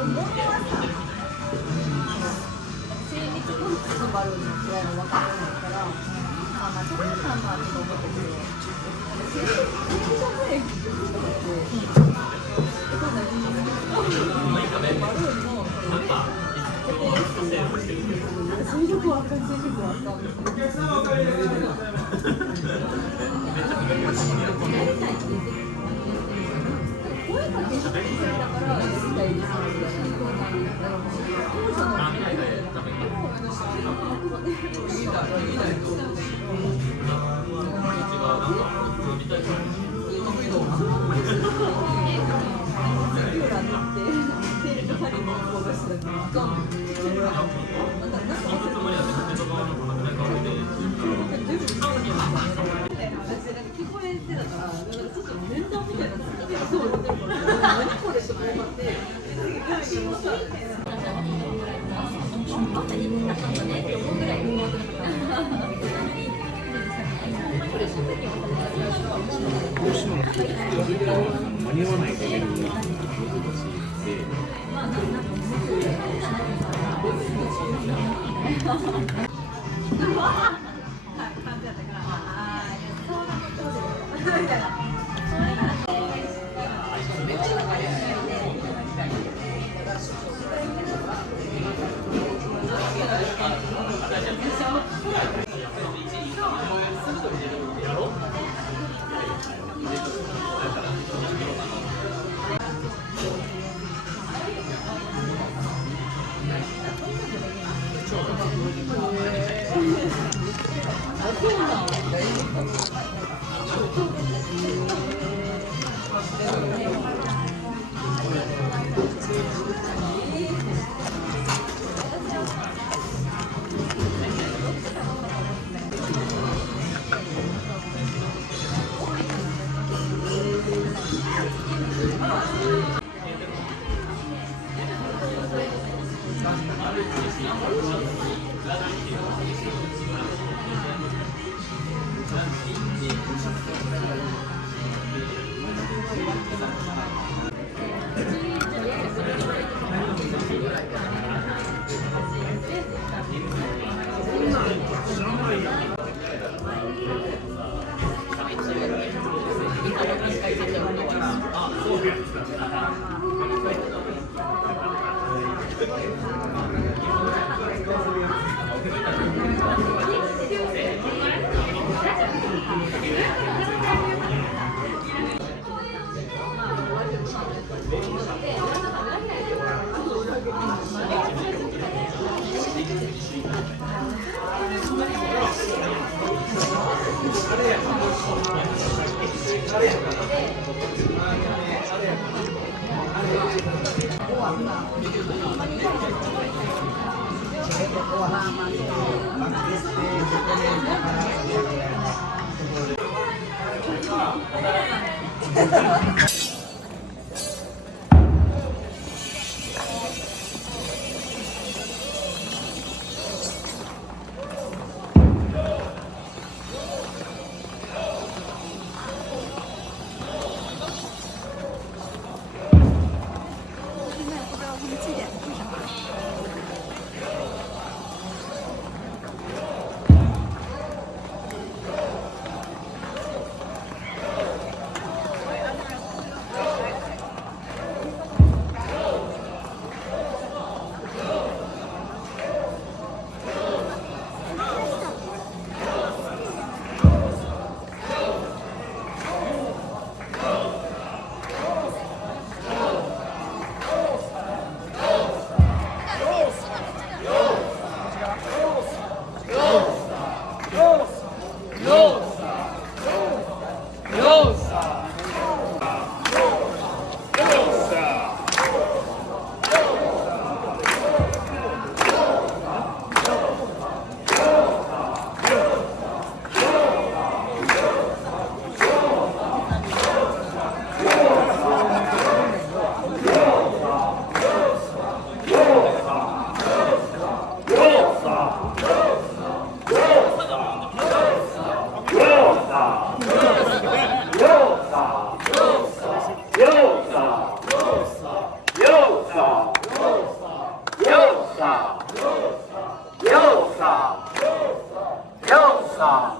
も物はさ、精密コンプのバルーンの違いが分かるんだから、まあそれはまあちょっと思ったけど、生理食塩ってそんな理由でバルーンの水力はあかん、水力はあかん。お客さんわかりますか？声かけしてだからやりたいです。聞こえてたから、ちょっと面談みたいなそう思ってるから、何これとか思って、間に合わないからね。さ